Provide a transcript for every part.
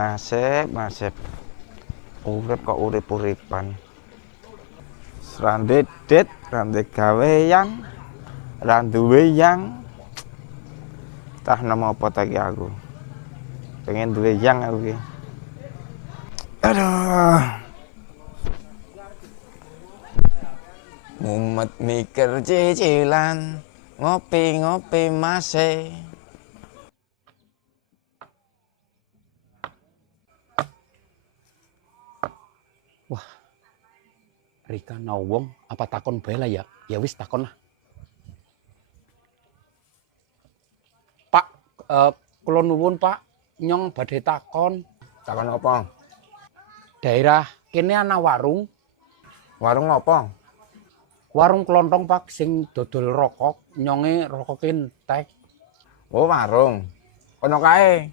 Masep. Urip kok urip-uripan. Serandit dit, randit gawean, randuwe yang. Tah nama apa ta aku. Pengen duwe yang aku ki. Aduh. Mumet mikir cicilan, ngopi-ngopi masih. Wah, Rika nawong apa takon bela ya? Ya wis takon lah. Pak, kula nuwun Pak, nyong badhe takon. Takon apa? Daerah kene ana warung, Warung apa? warung kelontong Pak sing dodol rokok, nyonge rokoke entek. Oh, warung. Kono kae.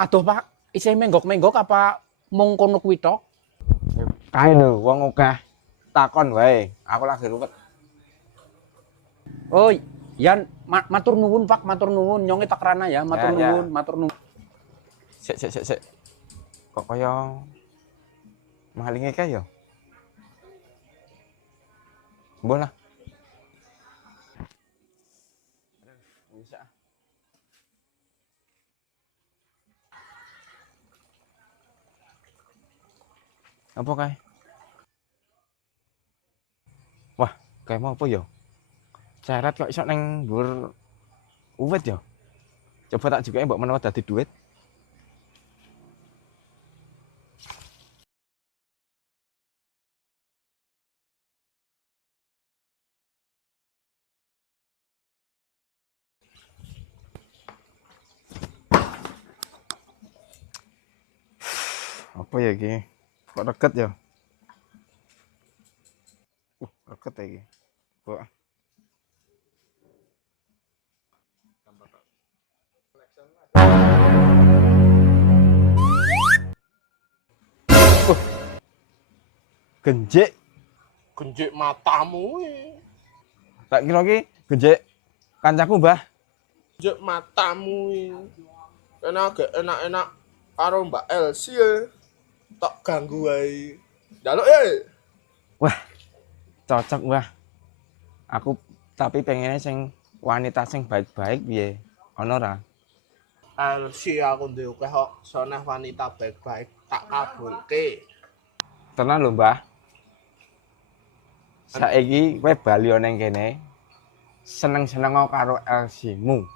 Aduh Pak, isih menggok-menggok apa mung kono kuwi tok? Kae lho, wong akeh. Takon wae, aku lagi ruwet. Oh, Yan, matur nuwun Pak, matur nuwun, nyonge tak rana ya, matur Ya. nuwun, matur nuwun. Sik. Kok kaya malinge kae ya? Bola. Bisa. Apa kae? Wah, kae mau apa ya? Syarat kok iso nang dhuwur uwit ya? Coba tak juke mbok menawa dadi duit. Apa ya iki? Kok deket ya? Deket ya iki. Kok genjek. Genjik matamu Tak kira ki genjek kancaku, Mbah. genjik matamu enak-enak karo Mbak Elsie tak ganggu wae njaluk Wah, cocok, Mbah. Aku tapi pengennya sing wanita sing baik-baik piye? Ono ra? Elsie aku ndek kok soneh wanita baik-baik tak kabulke. Tenan lho, Mbah. Saiki kowe bali nang kene seneng-seneng karo LC-mu.